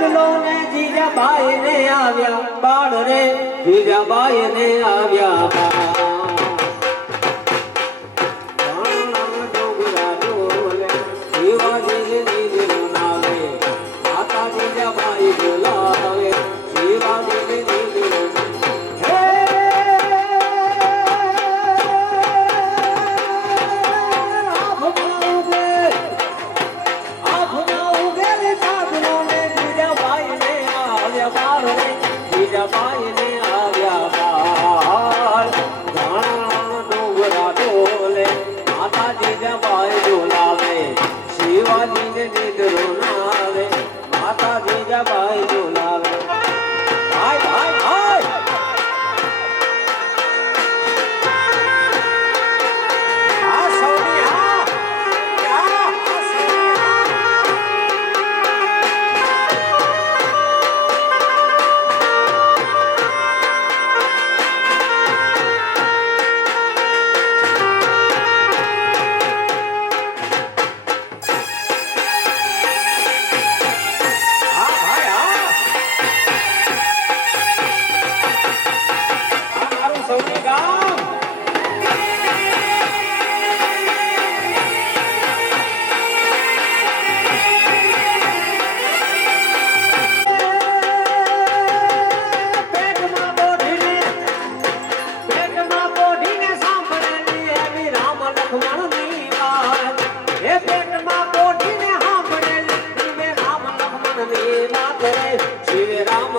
ડગલો ને જીજાબાઈ ને આવ્યા બાળ રે જીજાબાઈ ને આવ્યા. Jaya Bhai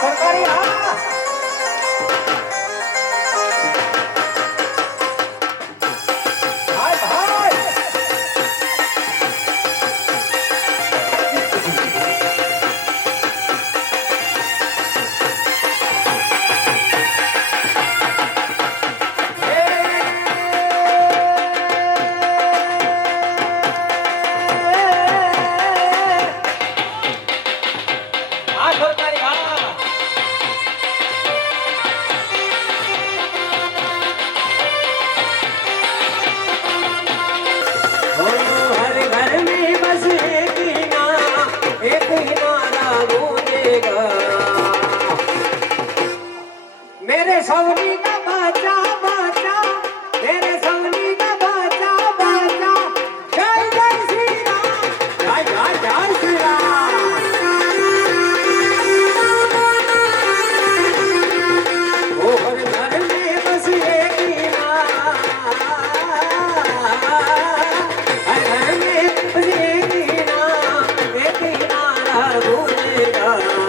सरकारी love.